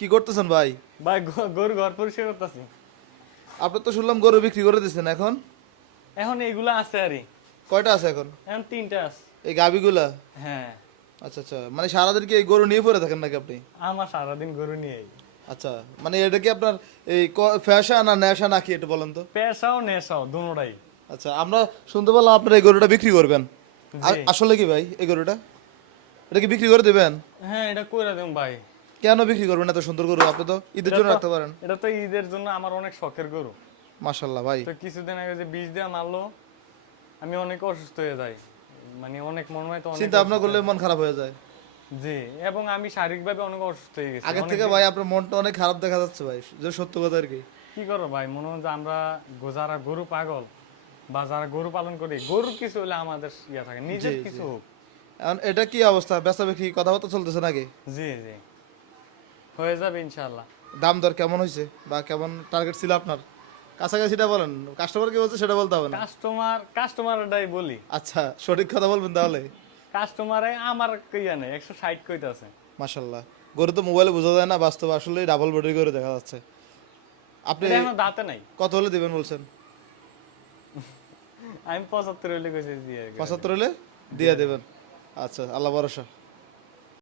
কি করতেছেন ভাই? ভাই গরু ঘর পরিষ্কার করতেছি। আপনি তো শুনলাম গরু বিক্রি করে দিচ্ছেন এখন? এখন এইগুলা আছে আরে কয়টা আছে এখন? এখন তিনটা আছে। এই গাবিগুলা হ্যাঁ। আচ্ছা আচ্ছা। মানে সারাদিন কি এই গরু নিয়ে পড়ে থাকেন নাকি আপনি? আমার সারাদিন গরু নিয়ে আচ্ছা মানে এটা কি আপনার এই ফ্যাশন আর নেশা নাকি এটা বলেন তো? পেশাও নেশাও দুটাই। আচ্ছা আমরা শুনতে পেলাম আপনার এই গরুটা বিক্রি করবেন। আ- আসলে কি ভাই এই গরুটা? এটা কি বিক্রি করে দেবেন? হ্যাঁ এটা কইরা দেন ভাই। কেন বিক্রি করবেন এত সুন্দর গরু? আপনি তো ঈদের জন্য রাখতে পারেন। এটা তো ঈদের জন্য আমার অনেক শখের গরু। মাশাল্লাহ ভাই। তো কিছুদিন আগে যে বীজ দেওয়া মারলো আমি অনেক অসুস্থ হয়ে যাই। মানে অনেক মনে হয় তো অনেক চিন্তা ভাবনা করলে মন খারাপ হয়ে যায়। জি এবং আমি শারীরিকভাবে অনেক অসুস্থ হয়ে গেছি। অনেক থেকে ভাই আপনার মনটা অনেক খারাপ দেখা যাচ্ছে ভাই। যে সত্য কথা আর কি। কি করো ভাই? মনে হয় যে আমরা গো- যারা গরু পাগল বা যারা গরু পালন করি গরুর কিছু হলে আমাদের ইয়া থাকে নিজের কিছু হোক। এখন এটা কি অবস্থা? বেচা বিক্রি কথাবার্তা চলতেছে নাকি? জি জি। হয়ে যাবে ইনশাল্লাহ দাম দর কেমন হয়েছে? বা কেমন টার্গেট ছিল আপনার? কাছাকাছিটা বলেন কাস্টমার কি বলছে সেটা বলতে হবে না। কাস্টমার কাস্টমারটাই বলি। আচ্ছা সঠিক কথা বলবেন তাহলে। কাস্টমারে আমার কইয়া নেই একশো ষাট কইতাছে। মাশাল্লাহ গরু তো মোবাইলে বোঝা যায় না বাস্তব আসলে ডাবল বডি করে দেখা যাচ্ছে। আপনি এখনও দাঁতে নাই। কত হলে দিবেন বলছেন? আমি পঁচাত্তর হইলে কইছি দিয়ে পঁচাত্তর হলে দিয়ে দেবেন। আচ্ছা আল্লাহ ভরসা।